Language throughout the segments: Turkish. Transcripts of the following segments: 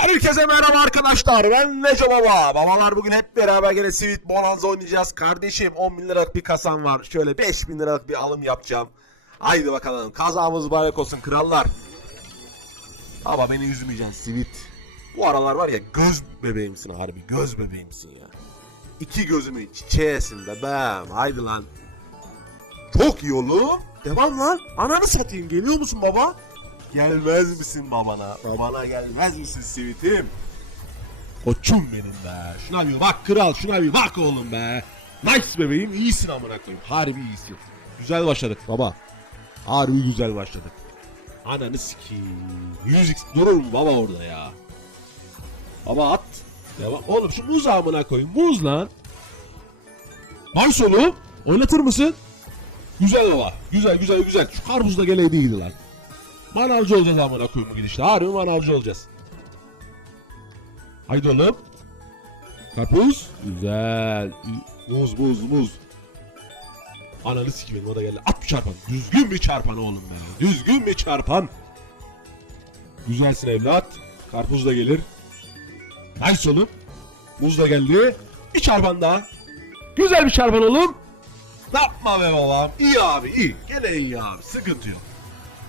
Herkese merhaba arkadaşlar. Ben Neco Baba. Babalar bugün hep beraber gene Sweet Bonanza oynayacağız. Kardeşim 10 bin liralık bir kasam var. Şöyle 5 bin liralık bir alım yapacağım. Haydi bakalım. Kazamız mübarek olsun krallar. Baba beni üzmeyeceksin Sweet. Bu aralar var ya göz bebeğimsin harbi. Göz bebeğimsin ya. İki gözümün çiçeğisin bebeğim. Haydi lan. Çok iyi oğlum. Devam lan. Ananı satayım. Geliyor musun baba? Gelmez misin babana? Babana gelmez misin Sweet'im? Koçum benim be. Şuna bir bak kral şuna bir bak oğlum be. Nice bebeğim iyisin amına koyayım. Harbi iyisin. Güzel başladık baba. Harbi güzel başladık. Ananı sikeyim. 100x durur mu baba orada ya? Baba at. Devam. Oğlum şu muz amına koyayım. Muz lan. Nice oğlum. Oynatır mısın? Güzel baba. Güzel güzel güzel. Şu karpuz da geleydi iyiydi lan. Manavcı olacağız amına koyayım bu gidişle. Harbi manavcı olacağız. Haydi oğlum. Karpuz. Güzel. Muz muz muz. Ananı sikeyim o da geldi. At bir çarpan. Düzgün bir çarpan oğlum be. Düzgün bir çarpan. Güzelsin evlat. Karpuz da gelir. Nice oğlum. Muz da geldi. Bir çarpan daha. Güzel bir çarpan oğlum. Yapma be babam. İyi abi iyi. Gene iyi abi. Sıkıntı yok.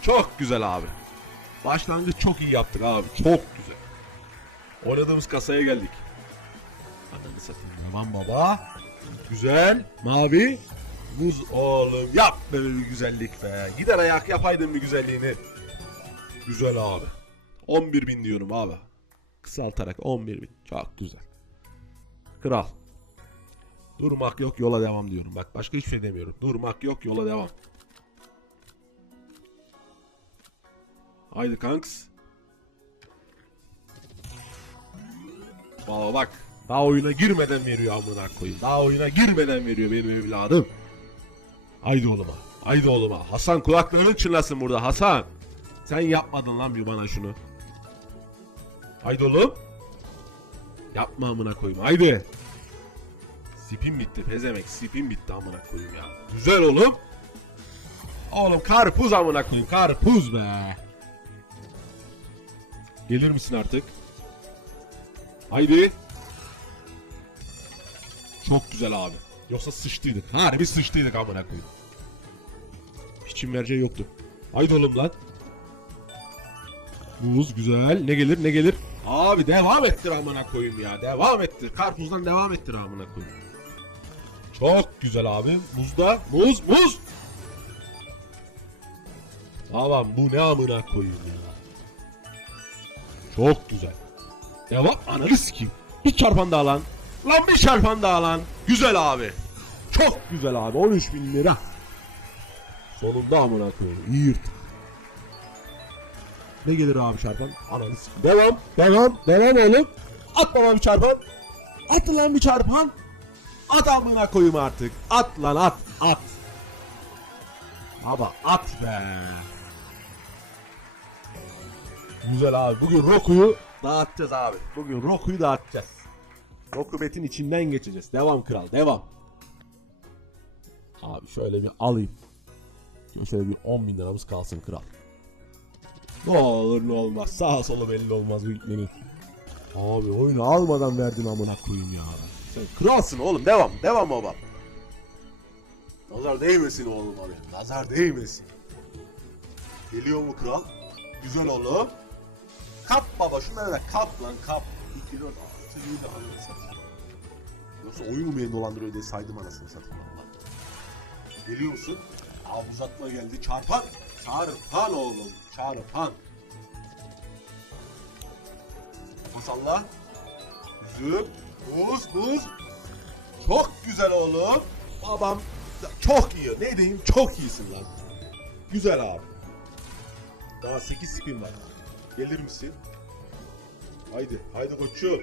Çok güzel abi. Başlangıç çok iyi yaptık abi. Çok güzel. Oynadığımız kasaya geldik. Ananı satayım. Yaman baba. Güzel. Mavi. Muz oğlum. Yap be bir güzellik be. Gider ayak yapaydın bir güzelliğini. Güzel abi. 11 bin diyorum abi. Kısaltarak 11 bin. Çok güzel. Kral. Durmak yok yola devam diyorum. Bak başka hiçbir şey demiyorum. Durmak yok yola devam. Haydi kanks. Baba bak. Daha oyuna girmeden veriyor amına koyayım. Daha oyuna girmeden veriyor benim evladım. Haydi oğluma. Haydi oğluma. Hasan kulaklarını çınlasın burada Hasan. Sen yapmadın lan bir bana şunu. Haydi oğlum. Yapma amına koyayım. Haydi. Sipim bitti pezemek. Sipim bitti amına koyayım ya. Güzel oğlum. Oğlum karpuz amına koyayım. Karpuz be. Gelir misin artık? Haydi. Çok güzel abi. Yoksa sıçtıydık. Harbi sıçtıydık amına koyayım. Hiçim vereceği yoktu. Haydi oğlum lan. Muz güzel. Ne gelir ne gelir? Abi devam ettir amına koyayım ya. Devam ettir. Karpuzdan devam ettir amına koyayım. Çok güzel abi. Muzda. Muz muz. Tamam bu ne amına koyayım ya. Çok güzel. Devam. Ananı sikeyim. Bir çarpan daha lan. Lan bir çarpan daha lan. Güzel abi. Çok güzel abi. 13 bin lira. Sonunda amına koyayım. İyi. Ne gelir abi çarpan? Ananı sikeyim. Devam. Devam. Devam oğlum. At bana bir çarpan. At lan bir çarpan. At amına koyayım artık. At lan at. At. Baba at be. Güzel abi. Bugün Roku'yu dağıtacağız abi. Bugün Roku'yu dağıtacağız. Roku betin içinden geçeceğiz. Devam kral. Devam. Abi şöyle bir alayım. Şöyle bir 10 bin liramız kalsın kral. Ne olur ne olmaz. Sağ solu belli olmaz bu gitmenin. Abi oyunu almadan verdin amına koyayım ya. Sen kralsın oğlum. Devam. Devam baba. Nazar değmesin oğlum abi. Nazar değmesin. Geliyor mu kral? Güzel oğlum. Kap baba şunları da kap lan kap. 2 4 6 7 anasını satayım. Yoksa oyun mu beni dolandırıyor diye saydım anasını satayım valla. Geliyor musun? Abi uzatma geldi. Çarpan. Çarpan oğlum. Çarpan. Masalla. Üzüm. Buz buz. Çok güzel oğlum. Babam çok iyi. Ne diyeyim? Çok iyisin lan. Güzel abi. Daha 8 spin var. Gelir misin? Haydi, haydi koçum.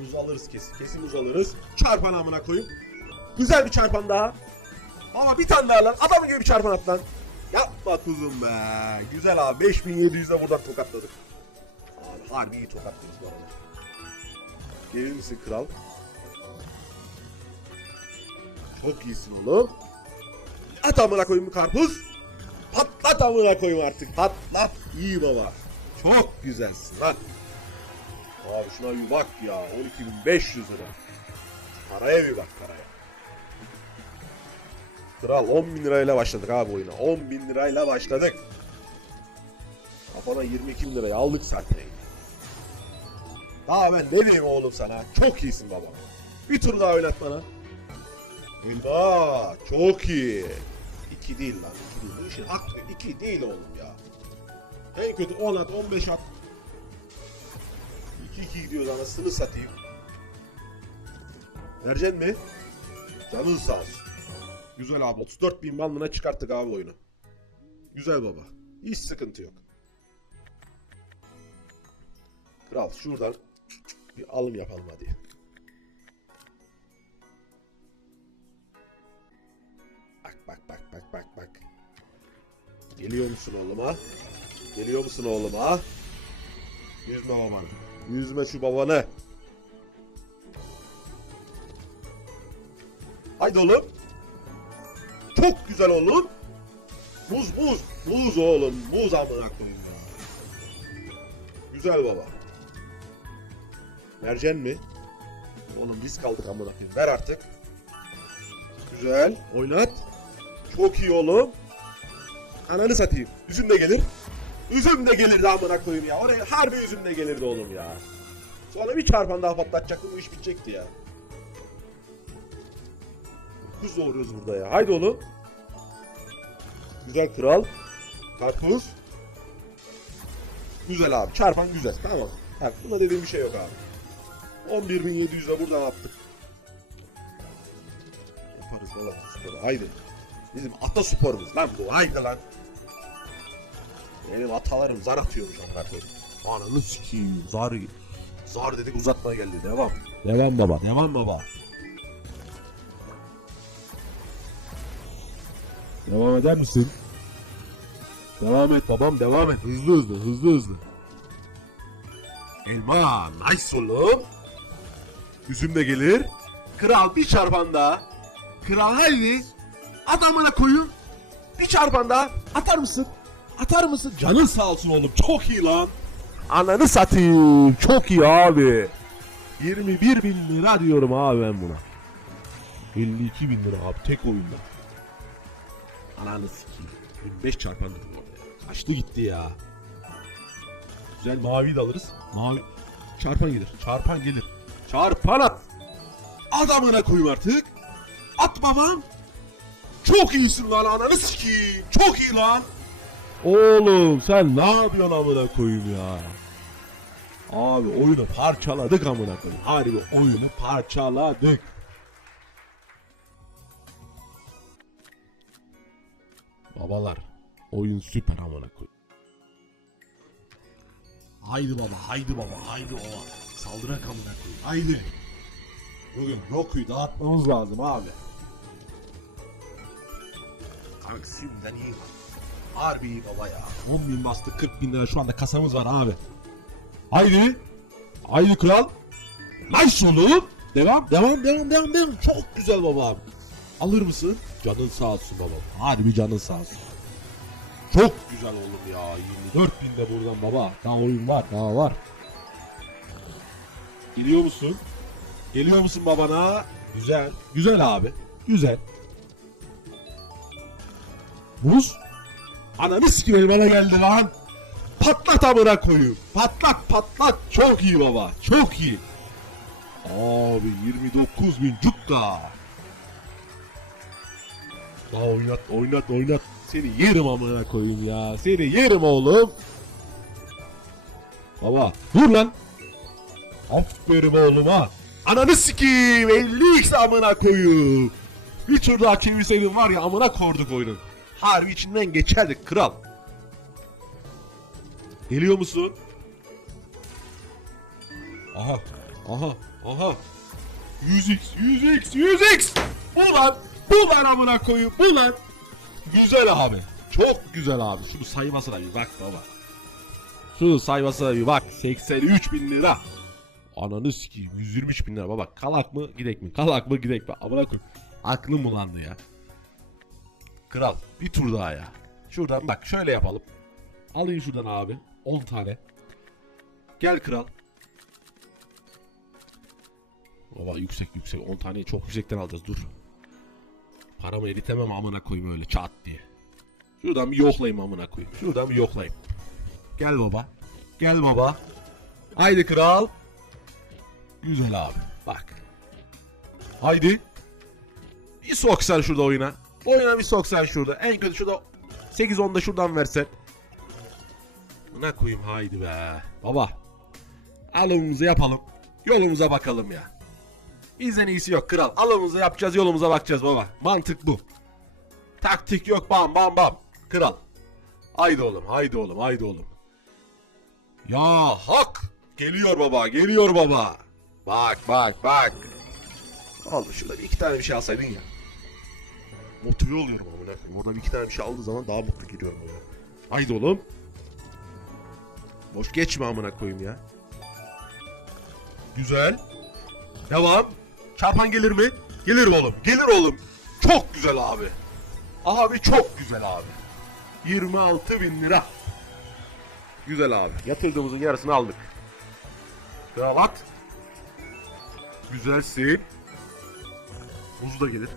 Muz alırız kesin. Kesin muz alırız. Çarpan amına koyayım. Güzel bir çarpan daha. Ama bir tane daha lan. Adam gibi bir çarpan at lan. Yapma kuzum be. Güzel abi. 5700'de buradan tokatladık. Abi harbi iyi tokatladınız bu arada. Gelir misin kral? Çok iyisin oğlum. At amına koyayım karpuz. Patlat amına koyayım artık. Patlat. İyi baba. Çok güzelsin lan. Abi şuna bir bak ya. 12.500 lira. Paraya bir bak paraya. Kral 10 bin lirayla başladık abi oyuna. 10 bin lirayla başladık. Kafana 22 bin lirayı aldık zaten. Daha ben ne diyeyim oğlum sana? Çok iyisin baba. Bir tur daha oynat bana. Elma çok iyi. 2 değil lan. 2 değil. Bu işin hakkı 2 değil oğlum ya. En kötü 10 at 15 at. 2-2 gidiyoruz anasını satayım. Vereceksin mi? Canın sağ olsun. Güzel abi 34 bin bandına çıkarttık abi oyunu. Güzel baba. Hiç sıkıntı yok. Kral şuradan bir alım yapalım hadi. Bak bak bak bak bak bak. Geliyor musun oğluma? Geliyor musun oğluma? Yüzme babanı. Yüzme şu babanı. Haydi oğlum. Çok güzel oğlum. Muz muz. Muz oğlum. Muz amına koyayım ya. Güzel baba. Vereceksin mi? Oğlum biz kaldık amına koyayım. Ver artık. Güzel. Oynat. Çok iyi oğlum. Ananı satayım. Üzüm de gelir. Üzüm de gelirdi amına koyayım ya. Oraya harbi üzüm de gelirdi oğlum ya. Sonra bir çarpan daha patlatacaktım bu iş bitecekti ya. Kuz doğuruyoruz burada ya. Haydi oğlum. Güzel kral. Karpuz. Güzel abi. Çarpan güzel. Tamam. Bak buna dediğim bir şey yok abi. 11.700'e buradan attık. Yaparız valla. Haydi. Bizim ata sporumuz lan bu. Haydi lan. Benim atalarım zar atıyormuş koyayım. Ananı sikeyim. Zar. Zar dedik uzatmaya geldi. Devam. Devam baba. Devam baba. Devam eder misin? Devam et babam devam et. Hızlı hızlı hızlı hızlı. Elma nice oğlum. Üzüm de gelir. Kral bir çarpan daha. Kral haydi. Adamına koyun. Bir çarpan daha. Atar mısın? Atar mısın? Canın sağ olsun oğlum. Çok iyi lan. Ananı satayım. Çok iyi abi. 21 bin lira diyorum abi ben buna. 52 bin lira abi tek oyunda. Ananı sikeyim. 25 çarpan. Kaçtı gitti ya. Güzel mavi de alırız. Mavi. Çarpan gelir. Çarpan gelir. Çarpan at. Adamına koyayım artık. At babam. Çok iyisin lan ananı sikeyim. Çok iyi lan. Oğlum sen ne yapıyorsun amına koyayım ya? Abi oyunu parçaladık amına koyayım. Harbi oyunu parçaladık. Babalar oyun süper amına koyayım. Haydi baba, haydi baba, haydi baba. Saldırak amına koyayım. Haydi. Bugün Roku'yu dağıtmamız lazım abi. Kanka şimdiden iyi lan. Harbi baba ya. 10 bin bastı 40 bin lira şu anda kasamız var abi. Haydi. Haydi kral. Nice oğlum. Devam devam devam devam devam. Çok güzel baba abi. Alır mısın? Canın sağ olsun babam. Harbi canın sağ olsun. Çok güzel oğlum ya. 24 bin de buradan baba. Daha oyun var. Daha var. Geliyor musun? Geliyor musun babana? Güzel. Güzel abi. Güzel. Buz. Ananı sikim bana geldi lan. Patlat amına koyayım. Patlat patlat. Çok iyi baba. Çok iyi. Abi 29 bin cukka. Daha oynat oynat oynat. Seni yerim amına koyayım ya. Seni yerim oğlum. Baba dur lan. Aferin oğluma. Ananı sikeyim 50x amına koyayım. Bir tur daha çevirseydin var ya amına korduk oyunu. Harbi içinden geçerdik kral. Geliyor musun? Aha. Aha. Aha. 100x 100x 100x. Bu lan. Bu lan amına koyayım. Bu lan. Güzel abi. Çok güzel abi. Şunu saymasına bir bak baba. Şu saymasına bir bak. 83 bin lira. Ananı sikeyim 123 bin lira baba. Kalak mı gidek mi? Kalak mı gidek mi? Amına koy. Aklım bulandı ya. Kral bir tur daha ya. Şuradan bak şöyle yapalım. Alayım şuradan abi. 10 tane. Gel kral. Baba yüksek yüksek 10 taneyi çok yüksekten alacağız dur. Paramı eritemem amına koyayım öyle çat diye. Şuradan bir yoklayayım amına koyayım. Şuradan bir yoklayayım. Gel baba. Gel baba. Haydi kral. Güzel abi. Bak. Haydi. Bir sok sen şurada oyuna. Oyuna bir sok sen şurada. En kötü şurada 8-10'da şuradan versen. Ne koyayım haydi be. Baba. Alımımızı yapalım. Yolumuza bakalım ya. Bizden iyisi yok kral. Alımımızı yapacağız yolumuza bakacağız baba. Mantık bu. Taktik yok bam bam bam. Kral. Haydi oğlum haydi oğlum haydi oğlum. Ya hak. Geliyor baba geliyor baba. Bak bak bak. Oğlum şurada bir iki tane bir şey alsaydın ya. Motive oluyorum amına koyayım. Orada bir iki tane bir şey aldığı zaman daha mutlu giriyorum ya. Haydi oğlum. Boş geçme amına koyayım ya. Güzel. Devam. Çarpan gelir mi? Gelir oğlum. Gelir oğlum. Çok güzel abi. Abi çok güzel abi. 26 bin lira. Güzel abi. Yatırdığımızın yarısını aldık. Kravat. Güzelsin. Buz da gelir.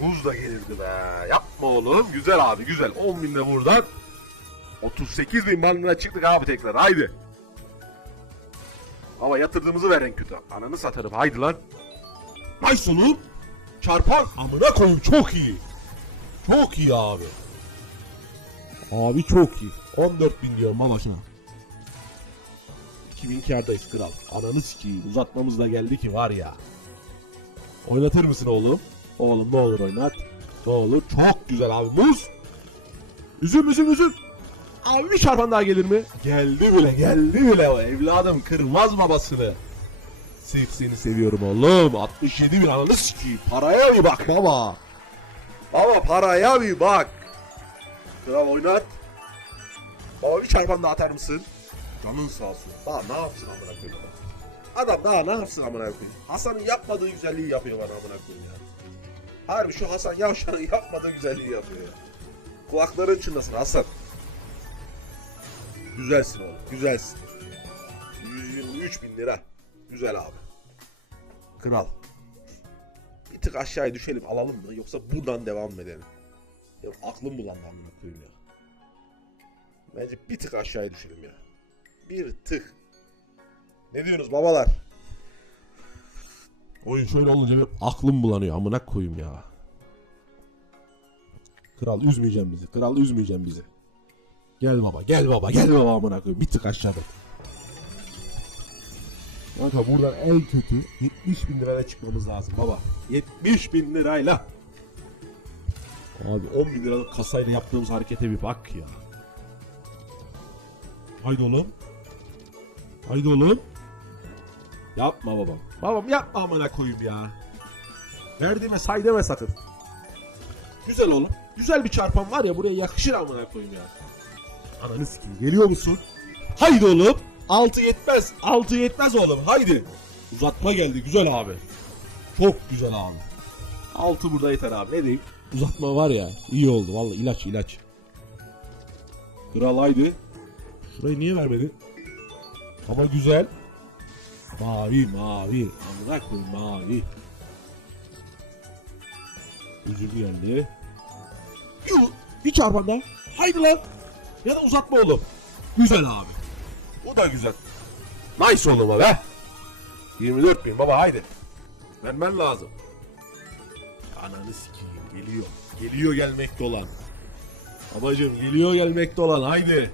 Buz da gelirdi be. Yapma oğlum. Güzel abi güzel. 10 bin de buradan. 38 bin bandına çıktık abi tekrar. Haydi. Ama yatırdığımızı veren kötü. Ananı satarım. Haydi lan. Nice oğlum. Çarpan. Amına koyayım çok iyi. Çok iyi abi. Abi çok iyi. 14 bin diyorum malaşına. 2000 kardayız kral. Ananı sikeyim. Uzatmamız da geldi ki var ya. Oynatır mısın oğlum? Oğlum ne olur oynat. Ne olur. Çok güzel abi. Muz. Üzüm üzüm üzüm. Abi bir çarpan daha gelir mi? Geldi bile geldi bile o evladım kırmaz babasını. Sırf seni seviyorum oğlum. 67 bin ananı sikeyim. Paraya bir bak baba. Baba paraya bir bak. Kral oynat. Baba bir çarpan daha atar mısın? Canın sağ olsun. Daha ne yapsın amına koyayım? Adam daha ne yapsın amına koyayım? Hasan'ın yapmadığı güzelliği yapıyor bana amına koyayım ya. Harbi şu Hasan Yavşan'ın yapmadığı güzelliği yapıyor ya. Kulakların çınlasın Hasan. Güzelsin oğlum, güzelsin. 123 bin lira. Güzel abi. Kral. Bir tık aşağıya düşelim alalım mı yoksa buradan devam mı edelim? Ya aklım bulandı amına koyayım ya. Bence bir tık aşağıya düşelim ya. Bir tık. Ne diyorsunuz babalar? Oyun şöyle olunca benim aklım bulanıyor amına koyayım ya. Kral üzmeyeceğim bizi. Kral üzmeyeceğim bizi. Gel baba, gel baba, gel baba amına koyayım. Bir tık aşağıda. Kanka buradan en kötü 70 bin lirayla çıkmamız lazım baba. 70 bin lirayla. Abi 10 bin liralık kasayla yaptığımız harekete bir bak ya. Haydi oğlum. Haydi oğlum. Yapma babam. Babam yapma amına koyayım ya. Verdiğime say deme sakın. Güzel oğlum. Güzel bir çarpan var ya buraya yakışır amına koyayım ya. Ananı sikeyim. Geliyor musun? Haydi oğlum. Altı yetmez. Altı yetmez oğlum. Haydi. Uzatma geldi. Güzel abi. Çok güzel abi. Altı burada yeter abi. Ne diyeyim? Uzatma var ya. iyi oldu. Vallahi ilaç ilaç. Kral haydi. Şurayı niye vermedin? Ama güzel. Mavi mavi. Amına koyayım mavi. Üzülü geldi. Yuh, bir çarpan. Haydi lan. Ya da uzatma oğlum. Güzel abi. Bu da güzel. Nice oğlum be. 24 bin baba haydi. Vermen lazım. Ananı sikeyim geliyor. Geliyor gelmekte olan. Babacım geliyor gelmekte olan haydi.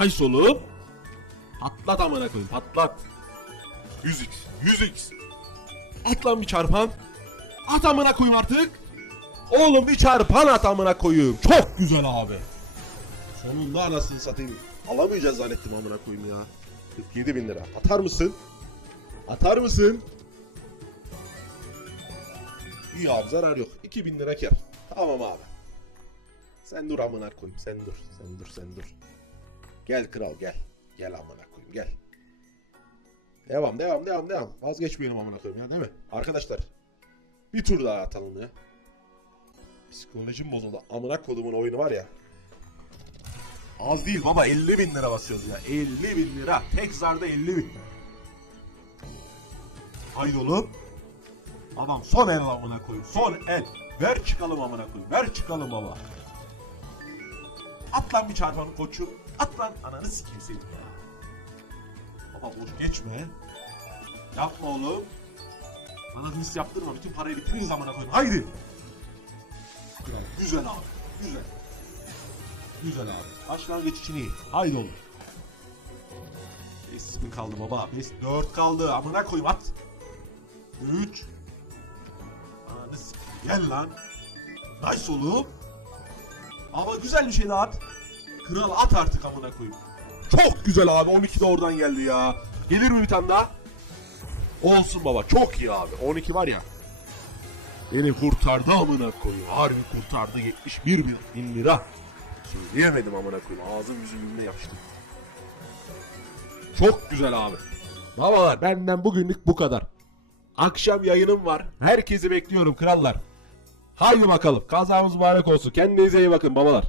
Nice oğlum. Patlat amına koyayım patlat. 100x 100x. At lan bir çarpan. At amına koyayım artık. Oğlum bir çarpan at amına koyayım. Çok güzel abi. Sonunda anasını satayım. Alamayacağız zannettim amına koyayım ya. 47 bin lira. Atar mısın? Atar mısın? İyi abi zarar yok. 2000 lira kar. Tamam abi. Sen dur amına koyayım. Sen dur. Sen dur sen dur. Gel kral gel. Gel amına koyayım gel. Devam devam devam devam. Vazgeçmeyelim amına koyayım ya değil mi? Arkadaşlar. Bir tur daha atalım ya. Psikolojim bozuldu. Amına kodumun oyunu var ya. Az değil baba 50 bin lira basıyoruz ya. 50 bin lira. Tek zarda 50 bin. Haydi oğlum. Adam son el amına koyayım. Son el. Ver çıkalım amına koyayım. Ver çıkalım baba. At lan bir çarpanı koçum. At lan. Ananı sikeyim seni ya. Baba boş geçme. Yapma oğlum. Bana mis yaptırma. Bütün parayı bitiririz amına koyayım. Haydi. Güzel, güzel abi. Güzel. Güzel abi. Başlangıç için iyi. Haydi oğlum. 5 spin kaldı baba. 5 4 kaldı. Amına koyayım at. 3 Ananı s- Gel lan. Nice oğlum. Ama güzel bir şey at. Kral at artık amına koyayım. Çok güzel abi. 12 de oradan geldi ya. Gelir mi bir tane daha? Olsun baba. Çok iyi abi. 12 var ya. Beni kurtardı amına koyayım. Harbi kurtardı. 71 bin, bin lira. Söyleyemedim amına koyayım. Ağzım yüzüm birbirine yapıştı. Çok güzel abi. Babalar benden bugünlük bu kadar. Akşam yayınım var. Herkesi bekliyorum krallar. Haydi bakalım. Kazamız mübarek olsun. Kendinize iyi bakın babalar.